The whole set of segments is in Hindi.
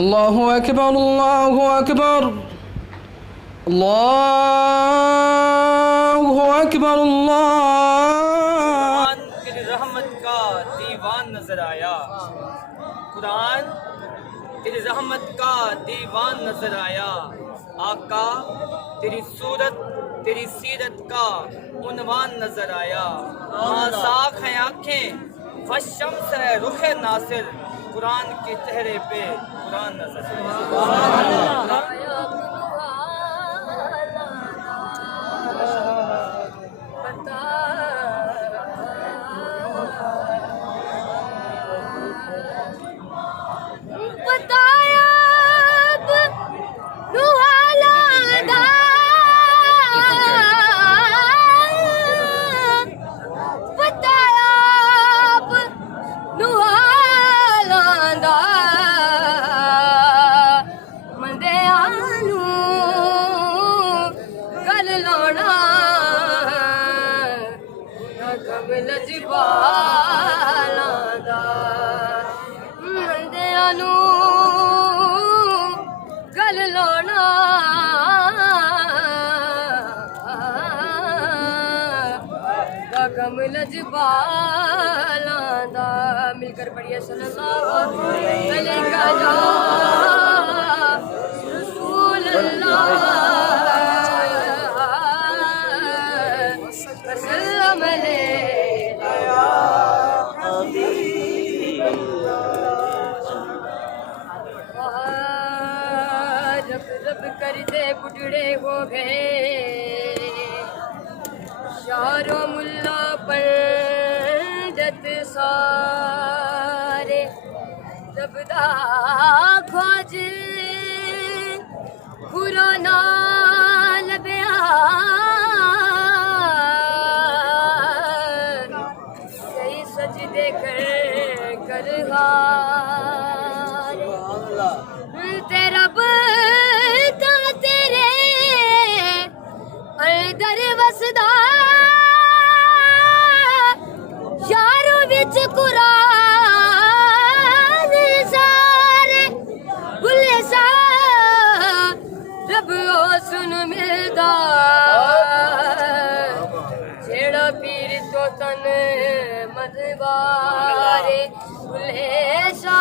अल्लाहु अकबर अल्लाहु अकबर अल्लाहु अकबर अल्लाह। तेरी रहमत का दीवान नजर आया, कुरान तेरी रहमत का दीवान नजर आया। आका तेरी सूरत तेरी सीरत का उन्वान नजर आया। मासाक हैं आँखें फशम्स है रुखे नासिर, कुरान के चेहरे पे कुरान नजर आया। लजबालांदा मिलकर पढ़िए सल्लल्लाहु अलैहि रसूल अल्लाह वसल्लम या हबीब। रब रब कर दे बुढ़ड़े हो गए यारो मुल्ला पंडित सारे, रबदा खोज खुराना लबिया सही सजदे कर तेरा बता तेरे अंदर वसदा यारों विच कुरान सारे बुले सा रब ओ सुन मिलदा जेड़ा पीर तो तन मदवारे बुले सा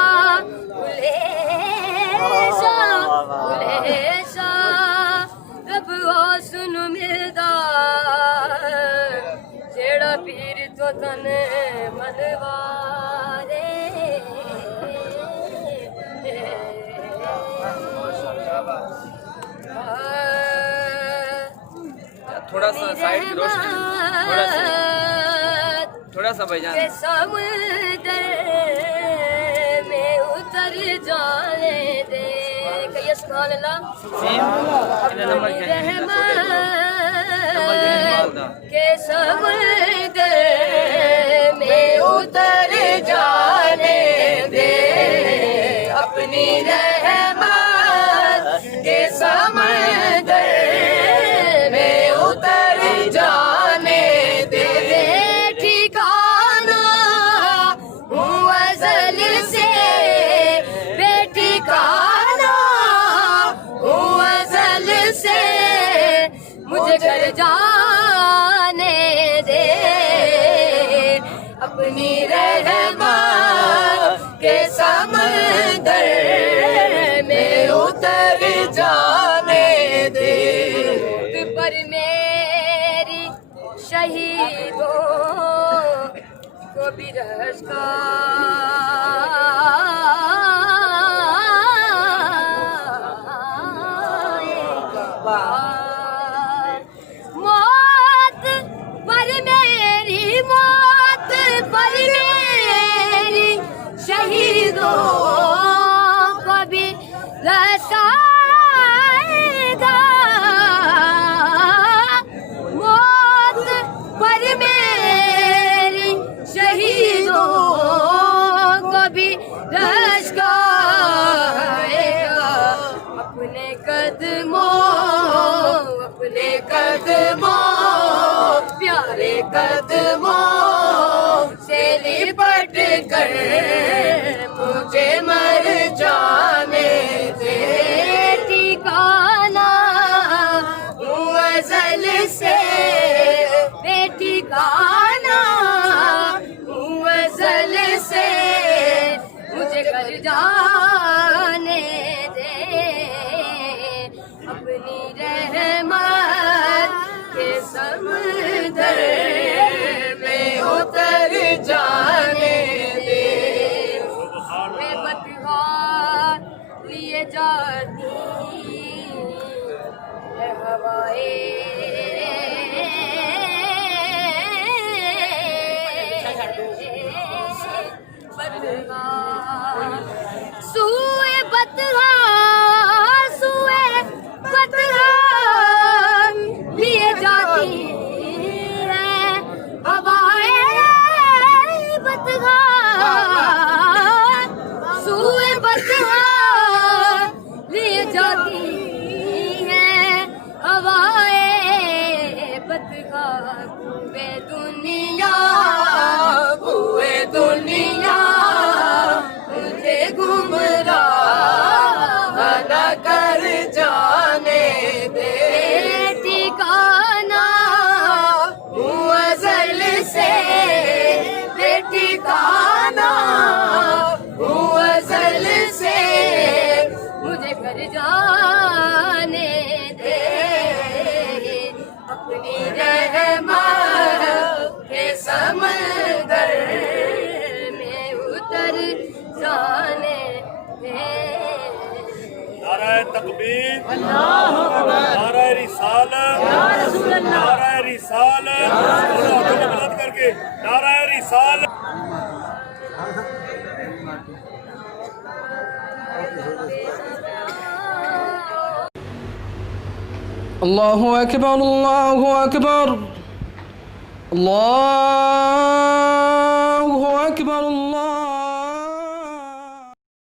रब ओ सुन मिलदा जेड़ा पीर तो तन मनवारे। थोड़ा सा साइड की रोशनी, थोड़ा सा भाईजान। समुद्र में उतर जाने दे कैया सुभान अल्लाह के समुद्र में उतर जाने दे अपनी रहमत के समुद्र में उतर जाने दे ठिकाना हूँ अज़ल से बेठिकाना हूँ अज़ल से मुझे घर जाने दे अपनी रहमत के समंदर में उतर जाने दे। पर मेरी शहीदों को भी रश का मौत पर मेरी मौत पर मेरी शहीदों को भी रसाएगा मौत पर मेरी शहीदों को भी रसाएगा अपने कदमों प्यारे कदमों से लिपट कर मुझे मर जाने कर जाने दे, अपनी रहमत के समंदर में उतर जाने दे। वे बदगा लिए जाती है हवाएं, बदगा सूए बदगा सूए बदगा लिए जाती है हवाएं, बदगा सूए बदगा लिए जाती है हवाएं, बदगा पूरे दुनिया मुझे गुमराह न कर जाने दे। ठिकाना हूँ अज़ल से, ठिकाना हूँ अज़ल से, मुझे कर जाने दे, अपनी रहमत के समंदर में उतर जाने दे। नाराए तकबीर, नाराए रिसालत, नाराए रिसालत, मदद करके नाराए रिसालत। अल्लाहु अकबर, अल्लाहु अकबर, अल्लाह